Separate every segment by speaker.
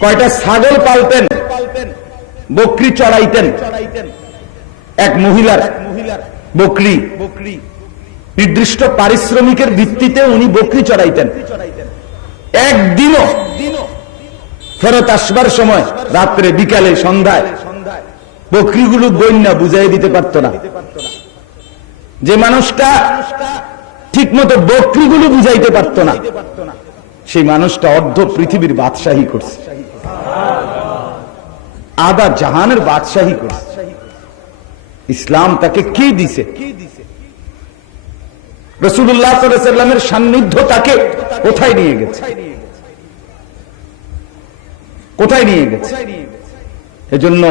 Speaker 1: কয়টা ছাগল পালতেন? বকরি চড়াইতেন। এক মহিলার বকরি। নির্দিষ্ট পারিশ্রমিকের ভিত্তিতে উনি বকরি চড়াইতেন। একদিনও ফেরত আসবার সময় রাত্রে, বিকালে, সন্ধ্যায় বকরিগুলো বন্যা বুঝাই দিতে পারত না। যে মানুষটা ঠিক মতো বকরিগুলো বুঝাইতে পারত না। সেই মানুষটা অর্ধ পৃথিবীর বাদশাহী করছে। আদা জাহানের বাদশাহী করছে। ইসলাম তাকে কি দিছে? রসুল্লাহ সাল্লামের সান্নিধ্য তাকে কোথায় নিয়ে গেছে? কোথায় নিয়ে গেছে? এজন্য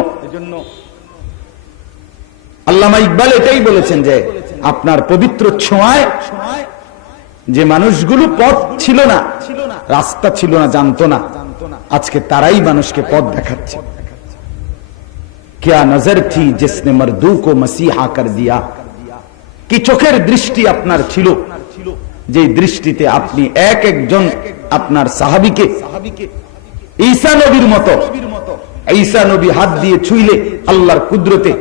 Speaker 1: আল্লামা ইকবাল এটাই বলেছেন যে আপনার পবিত্র ছোঁয়ায় যে মানুষগুলো পথ ছিল না রাস্তা ছিল না জানতো না আজকে তারাই মানুষকে পথ দেখাচ্ছে क्या नजर थी जिसने मर्दू को मसीहा कर दिया কি চোখের দৃষ্টি আপনার ছিল যে দৃষ্টিতে আপনি এক একজন আপনার সাহাবিকে ঈসা নবীর মতো ঈসা নবী হাত দিয়ে ছুইলে আল্লাহর কুদরতে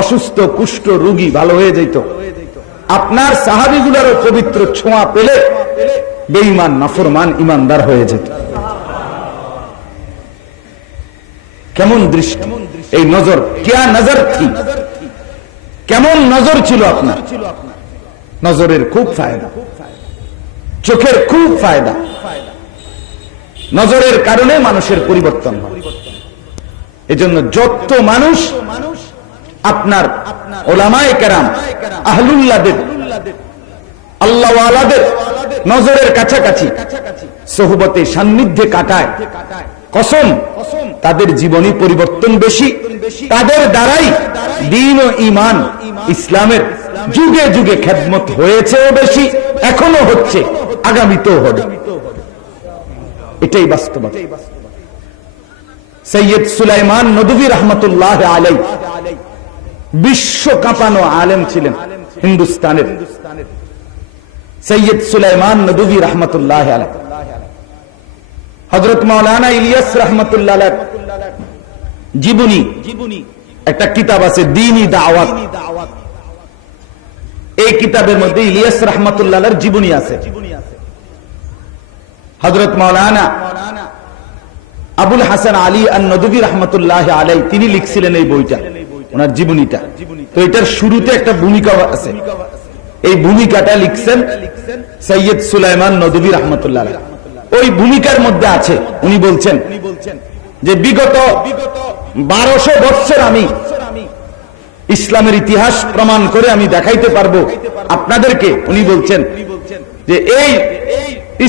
Speaker 1: অসুস্থ কুষ্ঠ রোগী ভালো হয়ে যেত আপনার সাহাবিগুলারও পবিত্র ছোঁয়া পেলে বেঈমান, নাফরমান ইমানদার হয়ে যেত। কেমন দৃষ্টি? এই নজর কেয়া নজর থি? কেমন নজর ছিল আপনার? নজরের খুব ফায়দা। চোখের খুব ফায়দা। নজরের কারণে মানুষের পরিবর্তন হয়। এজন্য যত মানুষ আপনার ওলামায় কেরাম, আহলুল্লাদের আল্লাহ নজরের কাছাকাছি, সহবতে সান্নিধ্যে কাটায়। কসম, তাদের জীবনী পরিবর্তন বেশি। তাদের দ্বারাই দিন ও ইমান ইসলামের যুগে যুগে খেদমত হয়েছেও বেশি, এখনও হচ্ছে, আগামীতেও হবে। এটাই বাস্তবতা। সৈয়দ সুলাইমান নদী রহমতুল্লাহ আলাই বিশ্ব কাঁপানো আলেম ছিলেন হিন্দুস্তানের সৈয়দ সুলাইমান নদী রহমতুল্লাহ হজরত মৌলানা ইলিয়াস রহমতুল্লাহ জীবনী, একটা কিতাব আছে, দিনী দাওয়াত। এই কিতাবের মধ্যে ইলিয়াস রহমতুল্লাহ জীবনী আছে। হজরত মৌলানা আবুল হাসান আলী আর নদী রহমতুল্লাহ আলাই তিনি লিখছিলেন এই বইটা। ওনার জীবনীটা। তো এটার শুরুতে একটা ভূমিকা আছে। এই ভূমিকাটা লিখছেন সৈয়দ সুলাইমান নদী রহমতুল্লাহ ওই ভূমিকার মধ্যে আছে, উনি বলছেন যে বিগত বারোশো বৎসর আমি ইসলামের ইতিহাস প্রমাণ করে আমি দেখাইতে পারব। আপনাদেরকে, উনি বলছেন যে এই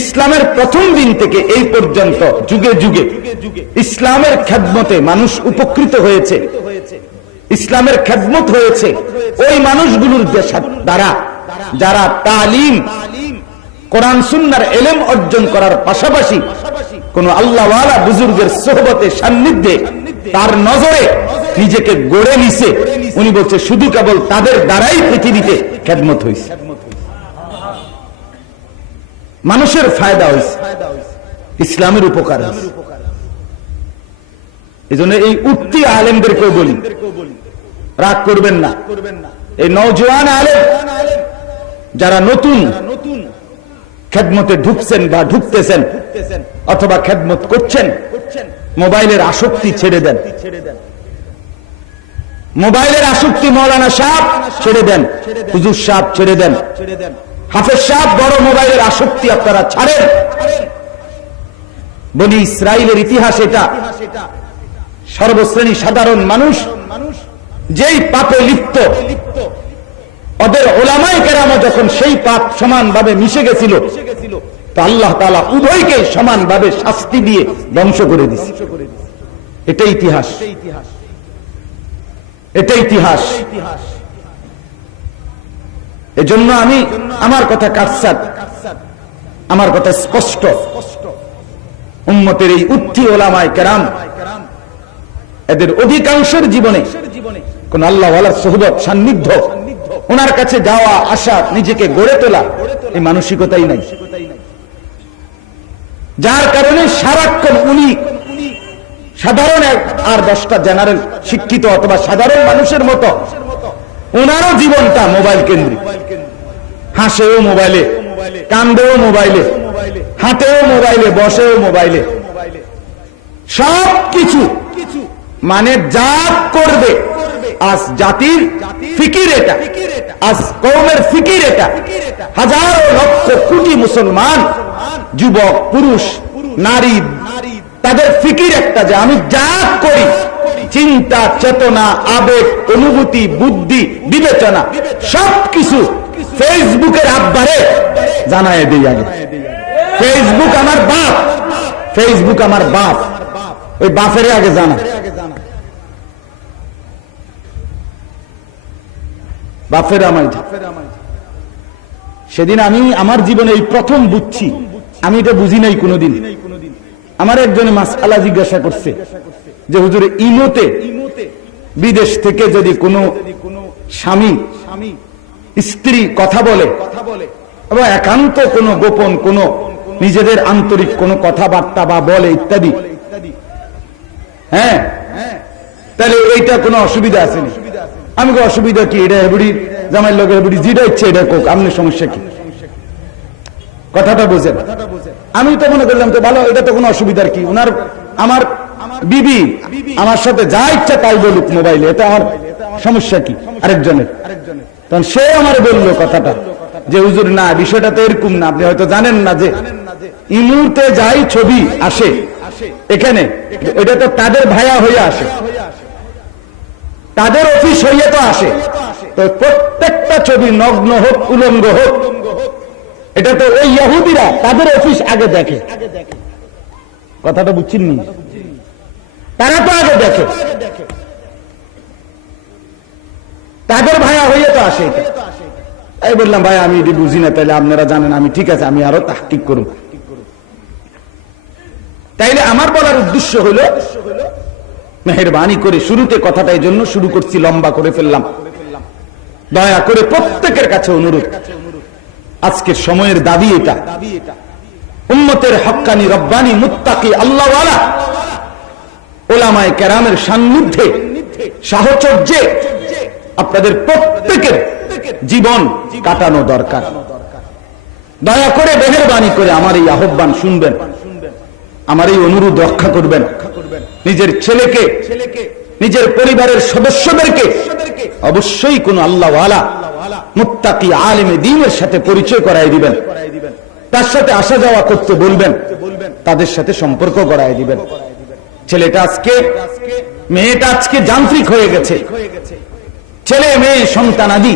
Speaker 1: ইসলামের প্রথম দিন থেকে এই পর্যন্ত যুগে যুগে ইসলামের খেদমতে মানুষ উপকৃত হয়েছে। ইসলামের খেদমত হয়েছে ওই মানুষগুলোর দ্বারা, যারা তালিম, কোরআন সুন্নার এলেম অর্জন করার পাশাপাশি কোন আল্লাহওয়ালা বুজুর্গের সোহবতে সান্নিধ্যে তার নজরে নিজেকে গড়ে নিছে। উনি বলছে, শুধু কেবল তাদের দ্বারাই পৃথিবীতে খেদমত হয়েছে। মানুষের ফায়দা হয়েছে। ইসলামের উপকার এই জন্য এই উক্তি আলেমদেরকেও বলি। রাগ করবেন না। এই নৌজওয়ান আলেম, যারা নতুন খেদমতে ঢুকছেন বা ঢুকতেছেন অথবা খেদমত করছেন, মোবাইলের আসক্তি ছেড়ে দেন। মোবাইলের আসক্তি মৌলানা ছেড়ে দেন, হুজুর ছেড়ে দেন। বড় মোবাইলের আসক্তি আপনারা ছাড়েন। বলি ইসরায়েলের ইতিহাস এটা। সর্বশ্রেণী সাধারণ মানুষ, যেই পাপে লিপ্ত। ওদের ওলামাই কেরামা যখন সেই পাপ সমানভাবে মিশে গেছিল আল্লাহ তালা উভয়কে সমানভাবে শাস্তি দিয়ে ধ্বংস করে দিচ্ছে এটা ইতিহাস। এটা ইতিহাস। এজন্য আমি আমার কথা কাটসাট আমার কথা স্পষ্ট। উম্মতের এই উত্থি ওলামায় কেরাম এদের অধিকাংশের জীবনে কোন আল্লাহ সোহবত, সান্নিধ্য, ওনার কাছে যাওয়া, আসা, নিজেকে গড়ে তোলা, এই মানসিকতাই নাই। যার কারণে সারাক্ষণ উনি সাধারণ আর দশটা জেনারেল, শিক্ষিত অথবা সাধারণ মানুষের মতো, ওনারও জীবনটা মোবাইল কেন্দ্রিক। হাসেও মোবাইলে, কান্দেও মোবাইলে, হাঁটেও মোবাইলে, বসেও মোবাইলে। সব কিছু মানে যা করবে। আজ জাতির ফিকির এটা। আজ কৌমের ফিকির এটা। হাজারো লক্ষ কোটি মুসলমান, যুবক, পুরুষ, নারী, তাদের ফিকির একটা যে আমি যা করি। চিন্তা, চেতনা, আবেগ, অনুভূতি, বুদ্ধি, বিবেচনা, সবকিছু ফেসবুকের আব্বারে জানায় দিই আগে। ফেসবুক আমার বাপ। ফেসবুক আমার বাপ। ওই বাপের আগে জানা বাপের আমায় সেদিন আমি আমার জীবনে এই প্রথম বুঝছি। আমি এটা বুঝি নাই কোনোদিন। আমার একজনে মাসালা জিজ্ঞাসা করছে যে, হুজুর, ইমোতে বিদেশ থেকে যদি কোনো স্বামী স্ত্রী কথা বলে, বা একান্ত কোনো গোপন কোনো নিজেদের আন্তরিক কোনো কথাবার্তা বা বলে ইত্যাদি হ্যাঁ তাহলে এইটা কোনো অসুবিধা আছে না আমি অসুবিধা কি? এটা এবুড়ি জামাই লোকের এবুড়ি যেটা ইচ্ছে এটা কোক আপনি সমস্যা কি? কথাটা বোঝেন। আমি তো মনে করলাম তো ভালো, এটা তো কোনো অসুবিধার কি? ওনার আমার বিবি, আমার সাথে যা ইচ্ছা তাই বলুক মোবাইলে, এটা আমার সমস্যা কি? আরেকজনের। তখন সে আমার বলল কথাটা, যে হুজুর, না, বিষয়টা তো এরকম না, আপনি হয়তো জানেন না যে এই মুহূর্তে যাই ছবি আসে, এখানে, এটা তো তাদের ভাইয়া হয়ে আসে। তাদের অফিস হইয়ে তো আসে। তো প্রত্যেকটা ছবি নগ্ন হোক, উলঙ্গ হোক, এটা তো ওই ইহুদিরা তাদের অফিস আগে দেখে। কথাটা বুঝছেন নি? তারা তো আগে দেখে। তাদের ভাইয়া হইয়ে তো আসে এই বললাম, ভাই, আমি এটি বুঝি না তাহলে আপনারা জানেন, আমি ঠিক আছে, আমি আরও তাহকিক করুন। তাইলে আমার বলার উদ্দেশ্য হলো মেহরবানি করে শুরুতে কথাটা জন্য শুরু করছি, লম্বা করে ফেললাম। দয়া করে প্রত্যেকের কাছে অনুরোধ। আজকের সময়ের দাবি এটা। উম্মতের হক্কানি রব্বানি মুত্তাকি আল্লাহওয়ালা। ওলামায় কেরামের সান্নিধ্যে, সাহচর্যে আপনাদের প্রত্যেকের জীবন কাটানো দরকার। দয়া করে মেহরবানি করে আমার এই আহ্বান শুনবেন। আমার এই অনুরোধ রক্ষা করবেন। নিজের ছেলেকে, নিজের পরিবারের সদস্যদেরকে, অবশ্যই কোন আল্লাহওয়ালা, মুত্তাকি আলেমে দিনের সাথে পরিচয় করাই দিবেন। তার সাথে আসা যাওয়া করতে বলবেন। তাদের সাথে সম্পর্ক করাই দিবেন। ছেলেটা আজকে, মেয়েটা আজকে যান্ত্রিক হয়ে গেছে। ছেলে, মেয়ে সন্তান আদি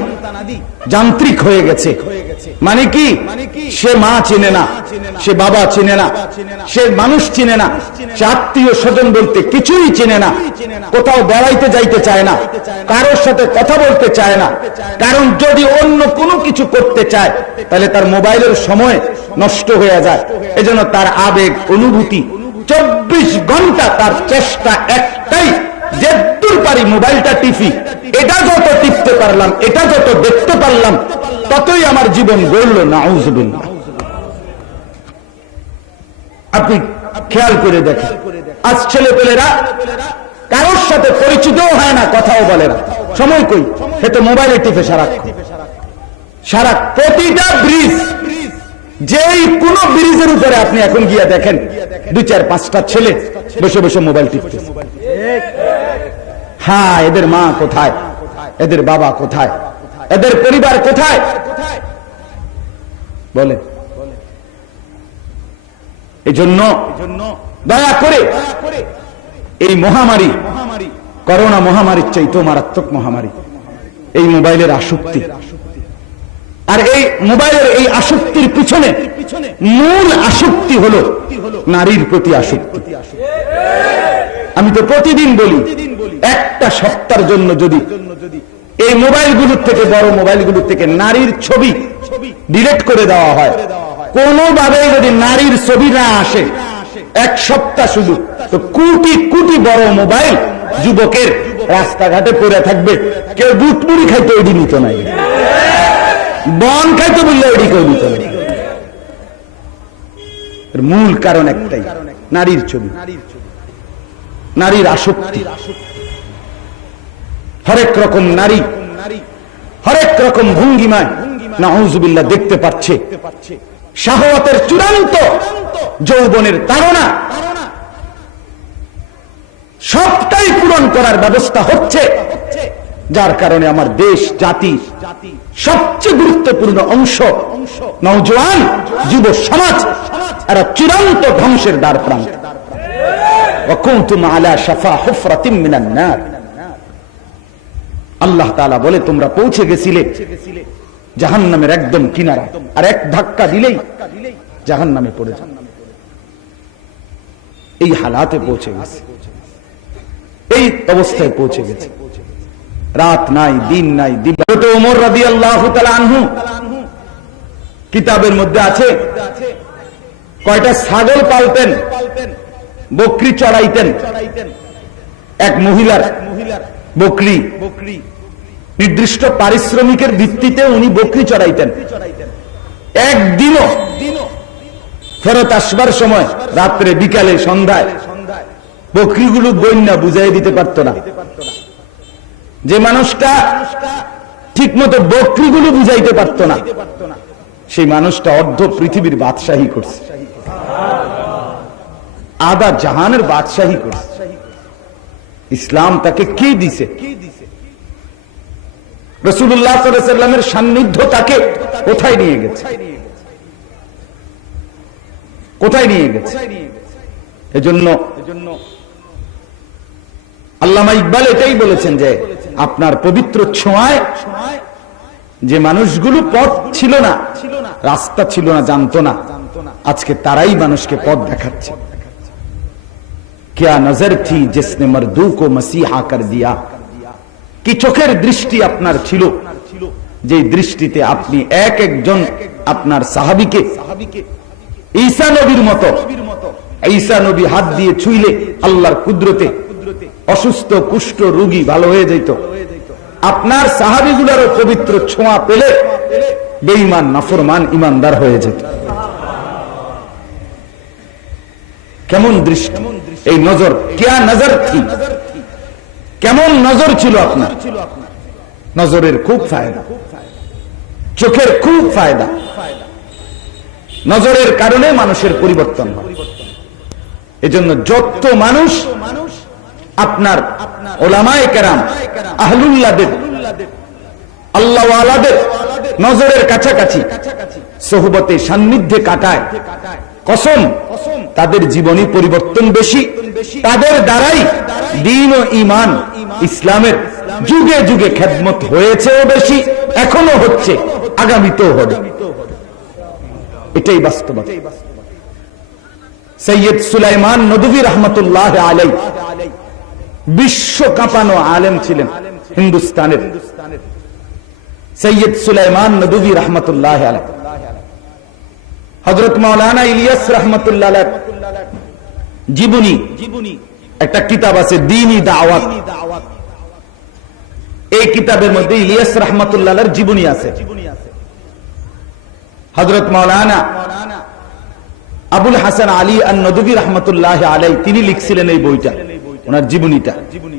Speaker 1: যান্ত্রিক হয়ে গেছে। মানে কি? সে মা চিনে না, সে বাবা চিনে না, সে মানুষ চিনে না, সে আত্মীয় স্বজন বলতে কিছুই চিনে না, কোথাও বেড়াইতে যাইতে চায় না, কারোর সাথে কথা বলতে চায় না, কারণ যদি অন্য কোনো কিছু করতে চায়, তাহলে তার মোবাইলের সময় নষ্ট হয়ে যায়। এজন্য তার আবেগ, অনুভূতি চব্বিশ ঘণ্টা তার চেষ্টা একটাই যে দূর পারি মোবাইলটা টিপি, এটা যত টিপতে পারলাম, এটা যত দেখতে পারলাম, ততই আমার জীবন গড়ল না আপনি খেয়াল করে দেখেন, আজ ছেলে পেলেরা কারোর সাথে পরিচিতও হয় না, কথাও বলে না। সময় কই? সে তো মোবাইলে টিপে সারা সারা প্রতিটা ব্রিজ, যেই কোন ব্রিজের উপরে আপনি এখন গিয়া দেখেন, দুই চার পাঁচটা ছেলে বসে বসে মোবাইল টিপতে হ্যাঁ এদের মা কোথায়? এদের বাবা কোথায়? এদের পরিবার কোথায়? বলে এই জন্য দয়া করে এই মহামারী, করোনা মহামারীর চাইতেও মারাত্মক মহামারী, এই মোবাইলের আসক্তি, আর এই মোবাইলের এই আসক্তির পিছনে মূল আসক্তি হলো নারীর প্রতি আসক্তি। আমি তো প্রতিদিন বলি একটা সপ্তাহের জন্য যদি এই মোবাইলগুলোর থেকে, বড় মোবাইলগুলোর থেকে নারীর ছবি ডিলেট করে দেওয়া হয় কোনোভাবে যদি নারীর ছবি না আসে, এক সপ্তাহ শুধু, তো কোটি কোটি বড় মোবাইল যুবকের রাস্তাঘাটে পড়ে থাকবে। কেউ বুট মুড়ি খাইতে ওইটি নিত নাই বন খাইতে বললে ওইটি কেউ নিত নাই মূল কারণ একটাই, নারীর ছবি। নারীর আসক্তি। হরেক রকম নারী হরেক রকম ভঙ্গিমায় নাউজুবিল্লাহ দেখতে পাচ্ছে শাহওয়াতের চূড়ান্ত যৌবনের তাড়না সবটাই পূরণ করার ব্যবস্থা হচ্ছে যার কারণে আমার দেশ জাতি সবচেয়ে গুরুত্বপূর্ণ অংশ নৌজওয়ান যুব সমাজ এরা চূড়ান্ত ধ্বংসের দ্বার প্রান্ত وكنتم على شفا حفرة من النار আল্লাহ তাআলা বলে, তোমরা পৌঁছে গেছিলে। জাহান্নামের একদম কিনারা। আর এক ধাক্কা দিলেই জাহান্নামে পড়ে যান এই হালাতে পৌঁছে গেছে। এই অবস্থায় পৌঁছে গেছে। রাত নাই, দিন নাই, দিন কিতাবের মধ্যে আছে, কয়টা ছাগল পালতেন, বকরি চড়াইতেন। এক মহিলার বকরি। নির্দিষ্ট পারিশ্রমিকের ভিত্তিতে উনি বকরি চড়াইতেন। একদিনও ফেরত আসবার সময় রাত্রে, বিকালে, সন্ধ্যায় বকরিগুলো বন্যা বুঝাই দিতে পারত না। যে মানুষটা ঠিক মতো বকরিগুলো বুঝাইতে পারত না, সেই মানুষটা অর্ধ পৃথিবীর বাদশাহী করছে। আদা জাহানের বাদশাহী করছে। ইসলাম তাকে কি দিছে? রসুল্লাহ সাল্লামের সান্নিধ্য তাকে কোথায় নিয়ে গেছে? কোথায় নিয়ে গেছে? এজন্য আল্লামা ইকবাল এটাই বলেছেন যে আপনার পবিত্র ছোঁয়ায় যে মানুষগুলো পথ ছিল না, রাস্তা ছিল না, জানতো না, আজকে তারাই মানুষকে পথ দেখাচ্ছে। क्या नजर थी जिसने मर्दू को मसीहा कर दिया কি চোখের দৃষ্টি আপনার ছিল যে দৃষ্টিতে আপনি এক একজন আপনার সাহাবিকে ঈসা নবীর মতো ঈসা নবী হাত দিয়ে ছুইলে আল্লাহর কুদরতে অসুস্থ কুষ্ঠ রোগী ভালো হয়ে যেত আপনার সাহাবিগুলারও পবিত্র ছোঁয়া পেলে বেঈমান নাফরমান ইমানদার হয়ে যেত কেমন দৃষ্টি? এই নজর কেয়া নজর থি কেমন নজর ছিল আপনার? নজরের খুব ফায়দা। চোখের খুব ফায়দা। নজরের কারণে মানুষের পরিবর্তন হয়। এজন্য যত মানুষ আপনার ওলামায় কেরাম আহলুল্লাদের আল্লাহ নজরের কাছাকাছি, সহবতে সান্নিধ্যে কাটায় কসম তাদের জীবনী পরিবর্তন বেশি। তাদের দ্বারাই দিন ও ইমান ইসলামের যুগে যুগে খেদমত হয়েছেও বেশি এখনও হচ্ছে আগামীতেও হবে। এটাই বাস্তবতা। সৈয়দ সুলাইমান নদী রহমতুল্লাহ আলাই বিশ্ব কাঁপানো আলেম ছিলেন হিন্দুস্তানের। সৈয়দ সুলাইমান নদী রহমতুল্লাহ আলাই হজরত মৌলানা ইলিয়াস রহমতুল্লাহ জীবনী একটা কিতাব আছে দিনী দাওয়াত। এই কিতাবের মধ্যে ইলিয়াস রহমতুল্লাহ জীবনী আছে। হজরত মৌলানা আবুল হাসান আলী আর নদী রহমতুল্লাহ আলাই তিনি লিখছিলেন এই বইটা ওনার জীবনীটা।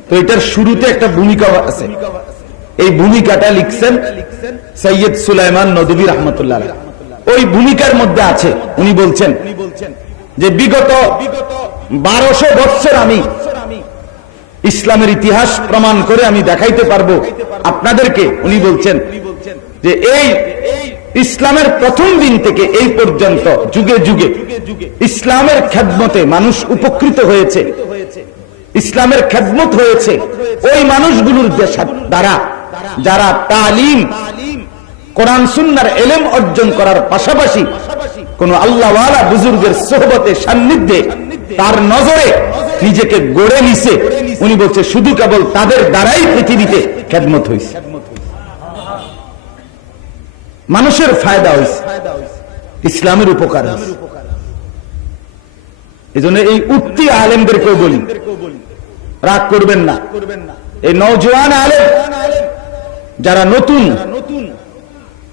Speaker 1: তো এটার শুরুতে একটা ভূমিকা আছে। এই ভূমিকাটা লিখছেন সৈয়দ সুলাইমান নদী রহমতুল্লাহ ওই ভূমিকার মধ্যে আছে। উনি বলছেন যে বিগত বারোশো বৎসর আমি ইসলামের ইতিহাস প্রমাণ করে আমি দেখাইতে পারব। আপনাদেরকে উনি বলছেন যে এই ইসলামের প্রথম দিন থেকে এই পর্যন্ত যুগে যুগে ইসলামের খেদমতে মানুষ উপকৃত হয়েছে। ইসলামের খেদমত হয়েছে। ওই মানুষগুলোর দ্বারা, যারা তালিম কোরআন সুন্নার এলেম অর্জন করার পাশাপাশি কোন আল্লাহওয়ালা বুজুর্গের সোহবতে সান্নিধ্যে তার নজরে নিজেকে গড়ে নিছে। উনি বলছে, শুধু কেবল তাদের দ্বারাই পৃথিবীতে খেদমত হয়েছে মানুষের ফায়দা হয়েছে ইসলামের উপকার হয়েছে এই জন্য এই উক্তি আলেমদেরকেও বলি, রাগ করবেন না। এই নৌজওয়ান আলেম, যারা নতুন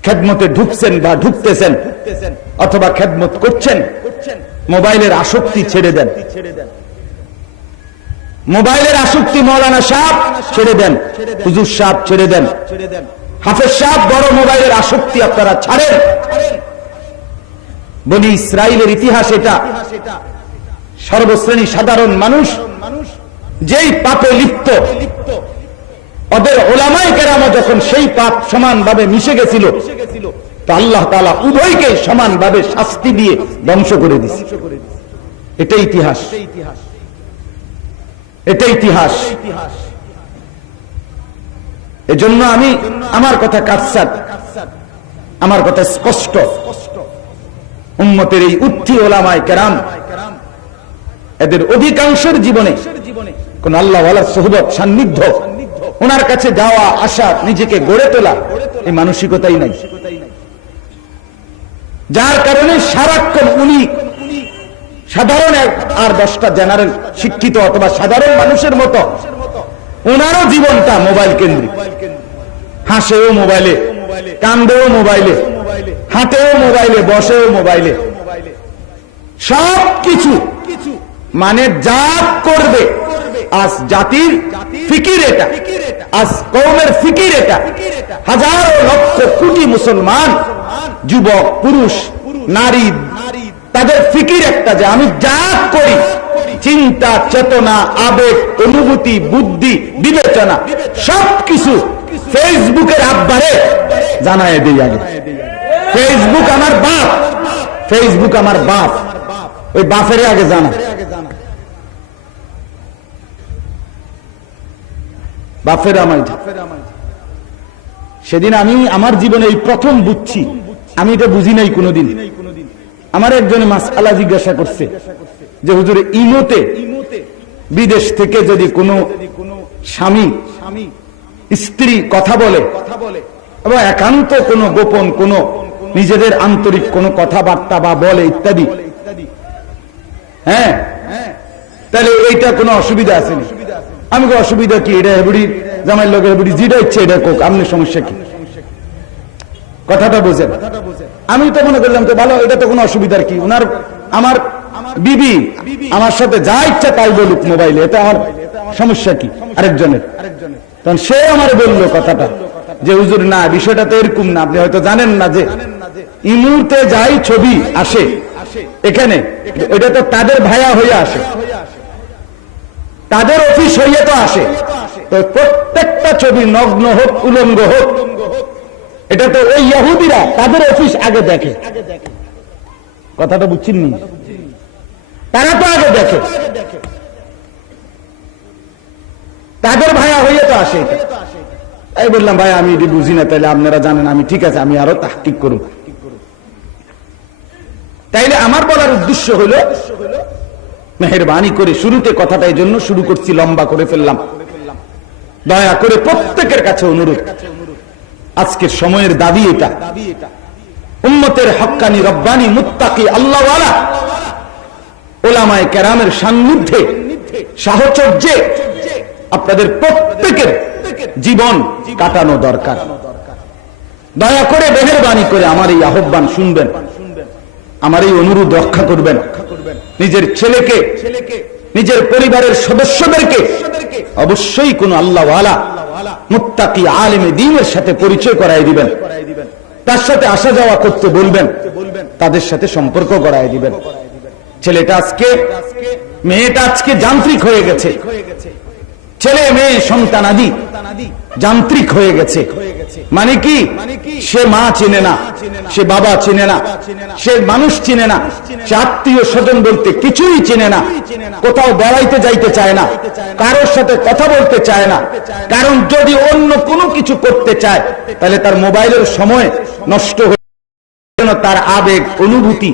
Speaker 1: খেদমতে ঢুকছেন বা ঢুকতেছেন অথবা খেদমত করছেন, মোবাইলের আসক্তি ছেড়ে দেন। মোবাইলের আসক্তি মৌলানা সাহ ছেড়ে দেন, হুজুর সাহ ছেড়ে দেন। হাফেজ সাহ বড় মোবাইলের আসক্তি আপনারা ছাড়েন। বলি ইসরায়েলের ইতিহাস এটা। সর্বশ্রেণী সাধারণ মানুষ মানুষ যেই পাপে লিপ্ত ওদের ওলামাই কেরাম যখন সেই পাপ সমানভাবে মিশে গেছিল, তো আল্লাহ তালা উভয়কে সমানভাবে শাস্তি দিয়ে ধ্বংস করে দিচ্ছে এটা ইতিহাস। এটা ইতিহাস। এজন্য আমি আমার কথা কাটসাট আমার কথা স্পষ্ট। উম্মতের এই উত্থি ওলামায় কেরাম, এদের অধিকাংশের জীবনে কোন আল্লাহ সোহবত সান্নিধ্য ওনার কাছে যাওয়া, আসা, নিজেকে গড়ে তোলা, এই মানসিকতাই নাই। যার কারণে সারাক্ষণ উনি সাধারণ আর দশটা জেনারেল, শিক্ষিত অথবা সাধারণ মানুষের মতো, ওনারও জীবনটা মোবাইল কেন্দ্রিক। হাসেও মোবাইলে, কান্দেও মোবাইলে, হাঁটেও মোবাইলে, বসেও মোবাইলে। সব কিছু মানে যা করবে আজ জাতির ফিকির এটা। আজ কৌমের ফিকির এটা। হাজারো লক্ষ কোটি মুসলমান, যুবক, পুরুষ, নারী, তাদের ফিকির একটা যে আমি যা করি। চিন্তা, চেতনা, আবেগ, অনুভূতি, বুদ্ধি, বিবেচনা, সবকিছু ফেসবুকের আব্বারে জানায় দিই আগে। ফেসবুক আমার বাপ। ফেসবুক আমার বাপ। ওই বাপের আগে জানা বাপের আমায় সেদিন আমি আমার জীবনে এই প্রথম বুঝছি। আমি এটা বুঝি নাই কোনোদিন। আমার একজন মাসালা জিজ্ঞাসা করছে যে, হুজুর, ইমোতে বিদেশ থেকে যদি কোনো স্বামী স্ত্রী কথা বলে এবং একান্ত কোনো গোপন, কোনো নিজেদের আন্তরিক কোনো কথাবার্তা বা বলে ইত্যাদি হ্যাঁ তাহলে এইটা কোনো অসুবিধা আছে না আমি অসুবিধা কি? এটা হেবুড়ি জামাই লোক হেবুড়ি যেটা ইচ্ছে এটা কোক আপনি সমস্যা কি? কথাটা বোঝেন। আমি তো মনে করলাম তো ভালো, এটা তো কোনো অসুবিধার কি? ওনার আমার বিবি, আমার সাথে যা ইচ্ছা তাই বলুক মোবাইলে, এটা আমার সমস্যা কি? আরেকজনের। তখন সে আমার বলল কথাটা, যে হুজুর, না, বিষয়টা তো এরকম না, আপনি হয়তো জানেন না যে এই মুহূর্তে যাই ছবি আসে, এখানে, এটা তো তাদের ভাইয়া হয়ে আসে। তাদের অফিস হইয়ে তো আসে। তো প্রত্যেকটা ছবি নগ্ন হোক, উলঙ্গ হোক, এটা তো ওই ইহুদিরা তাদের অফিস আগে দেখে। কথাটা বুঝছেন নি? তারা তো আগে দেখে। তাদের ভাইয়া হইয়ে তো আসে এটা। তাই বললাম, ভাই, আমি এটি বুঝি না তাইলে আপনারা জানেন, আমি ঠিক আছে, আমি আরও তাহকিক করুন। তাইলে আমার বলার উদ্দেশ্য হলো মেহরবানি করে শুরুতে কথাটা এই জন্য শুরু করছি, লম্বা করে ফেললাম। দয়া করে প্রত্যেকের কাছে অনুরোধ। আজকের সময়ের দাবি এটা। উম্মতের হক্কানি রব্বানি মুত্তাকি আল্লাহওয়ালা। ওলামায় কেরামের সান্নিধ্যে, সাহচর্যে আপনাদের প্রত্যেকের জীবন কাটানো দরকার। দয়া করে মেহরবানি করে আমার এই আহ্বান শুনবেন। আমার এই অনুরোধ রক্ষা করবেন। নিজের ছেলেকে নিজের পরিবারের সদস্যদেরকে অবশ্যই কোন আল্লাহওয়ালা মুত্তাকি আলেমে দিনের সাথে পরিচয় করাই দিবেন। তার সাথে আসা যাওয়া করতে বলবেন। তাদের সাথে সম্পর্ক করাই দিবেন। ছেলেটা আজকে মেয়েটা আজকে যান্ত্রিক হয়ে গেছে। ছেলে মেয়ে সন্তানাদি যান্ত্রিক হয়ে গেছে। মানে কি? সে মা চিনে না, সে বাবা চিনে না, সে মানুষ চিনে না, সে আত্মীয় স্বজন বলতে কিছুই চিনে না, কোথাও বেড়াইতে যাইতে চায় না, কারোর সাথে কথা বলতে চায় না, কারণ যদি অন্য কোনো কিছু করতে চায়, তাহলে তার মোবাইলের সময় নষ্ট হয়ে তার আবেগ, অনুভূতি,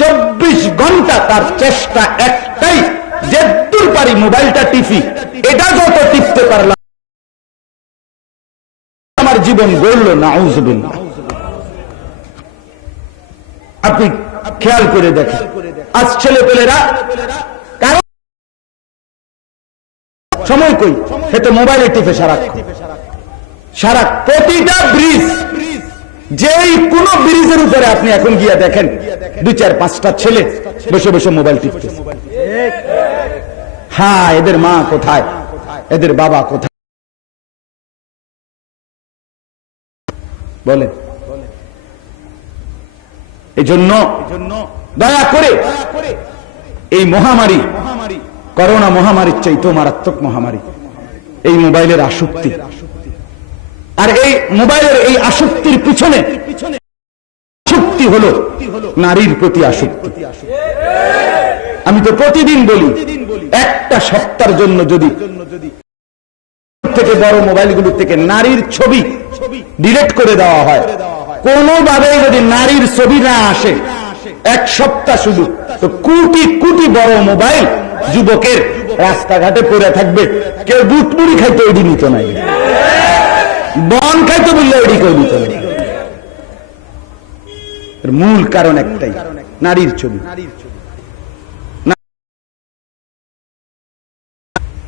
Speaker 1: চব্বিশ ঘণ্টা তার চেষ্টা একটাই যে দূর পারি মোবাইলটা টিপি, এটা যত টিপতে পারলাম। আমার জীবন গড়ল না আপনি খেয়াল করে দেখেন, আজ ছেলে পেলেরা সময় কই? সে তো মোবাইলে টিপে সারা সারা প্রতিটা ব্রিজ, যেই কোন ব্রিজের উপরে আপনি এখন গিয়া দেখেন, দুই চার পাঁচটা ছেলে বসে বসে মোবাইল টিপতেছে। হ্যাঁ এদের মা কোথায়? এদের বাবা কোথায়? বলেন। এই জন্য দয়া করে এই মহামারী, করোনা মহামারীর চাইতেও মারাত্মক মহামারী, এই মোবাইলের আসক্তি। আর এই মোবাইলের এই আসক্তির পিছনে আসক্তি হলো নারীর প্রতি আসক্তি। আমি তো প্রতিদিন বলি একটা সপ্তাহের জন্য যদি থেকে বড় মোবাইলগুলো থেকে নারীর ছবি ডিলেট করে দেওয়া হয়। কোনোভাবে যদি নারীর ছবি না আসে এক সপ্তাহ শুধু। তো কোটি কোটি বড় মোবাইল যুবকের রাস্তাঘাটে পড়ে থাকবে। কেউ বুট মুড়ি খাইতে ওইটি নিত নাই বন খাইতে বললে ওইটি কেউ নিত নাই মূল কারণ একটাই নারীর ছবি।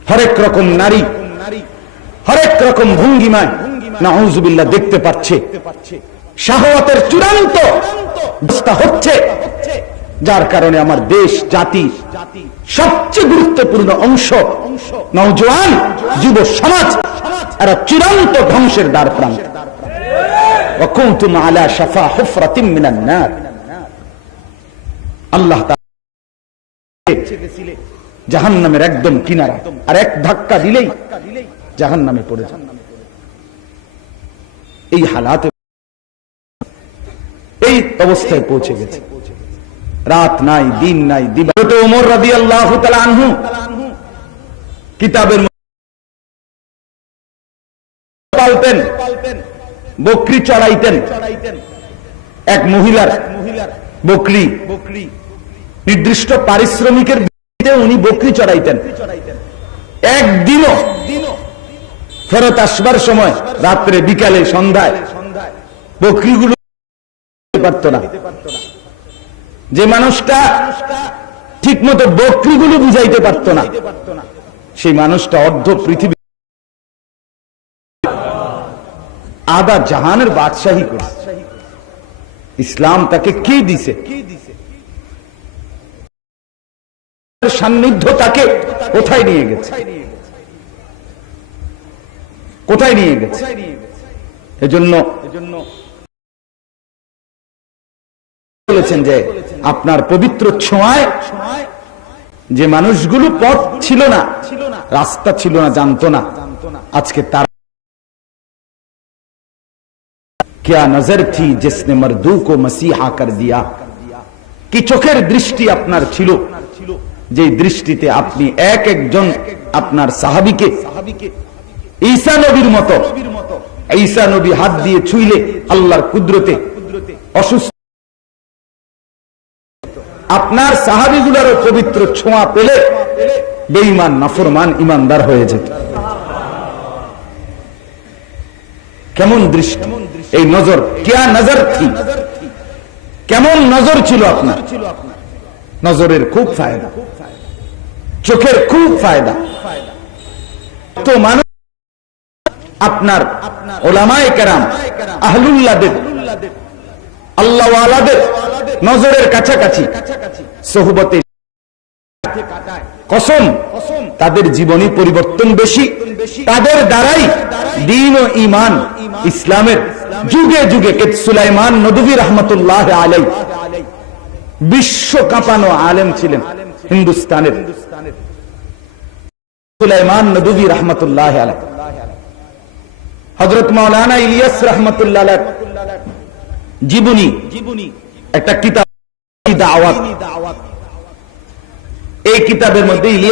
Speaker 1: হরেক রকম নারী, হরেক রকম ভঙ্গিমায় নাহজুবিল্লা দেখতে পাচ্ছে শাহওয়াতের চূড়ান্ত হচ্ছে, যার কারণে আমার দেশ, জাতি সবচেয়ে গুরুত্বপূর্ণ অংশ নৌজওয়ান যুব সমাজ, এরা চূড়ান্ত ধ্বংসের দ্বার প্রান্ত। আলা সাফা হুফরাতিম মিনান্নার আল্লাহ জাহান নামের একদম কিনারা। আর এক ধাক্কা দিলেই জাহান নামে পড়ে যান এই হালাতে এই অবস্থায় পৌঁছে গেছে। রাত নাই, দিন নাই কিতাবের পালতেন, বকরি চড়াইতেন। এক মহিলার বকরি, নির্দিষ্ট পারিশ্রমিকের উনি বকরি চড়াইতেন। একদিনও ফেরত আসবার সময় রাত্রে, বিকালে, সন্ধ্যায় বকরিগুলো পারত না। যে মানুষটা ঠিক মতো বকরিগুলো বুঝাইতে পারত না, সেই মানুষটা অর্ধ পৃথিবী আদা জাহানের বাদশাহী করছে। ইসলাম তাকে কি দিছে? সান্নিধ্য তাকে কোথায় নিয়ে গেছে কোথায় নিয়ে গেছে এজন্য বলেছেন যে আপনার পবিত্র ছোঁয়ায় যে মানুষগুলো পথ ছিল না রাস্তা ছিল না জানতো না আজকে তার क्या नजर थी जिसने मर्दू को मसीहा कर दिया কি চোখের দৃষ্টি আপনার ছিল যে দৃষ্টিতে আপনি এক একজন আপনার সাহাবিকে ঈসা নবীর মতো, ঈসা নবী হাত দিয়ে ছুইলে আল্লাহর কুদরতে অসুস্থ আপনার সাহাবিগুলোরও পবিত্র ছোঁয়া পেলে বেঈমান, নাফরমান ইমানদার হয়ে যেত। কেমন দৃষ্টি? এই নজর, কেয়া নজর থি? কেমন নজর ছিল আপনার? নজরের খুব ফায়দা। চোখের খুব ফায়দা। তো মানুষ আপনার ওলামায় কেরাম আহলুল্লাদের আল্লাহ আলাদের নজরের কাছাকাছি সহবতে কসম, তাদের জীবনী পরিবর্তন বেশি, তাদের দ্বারাই দিন ও ইমান ইসলামের যুগে যুগে সুলাইমান নদী রহমতুল্লাহ আলাই বিশ্ব কাঁপানো আলেম ছিলেন হিন্দুস্তানের সুলাইমান নদী রহমতুল্লাহ হজরত মৌলানা ইলিয়াস রহমতুল্লাহ জীবনী একটা কিতাব এই কিতাবের মধ্যে ইলিয়াস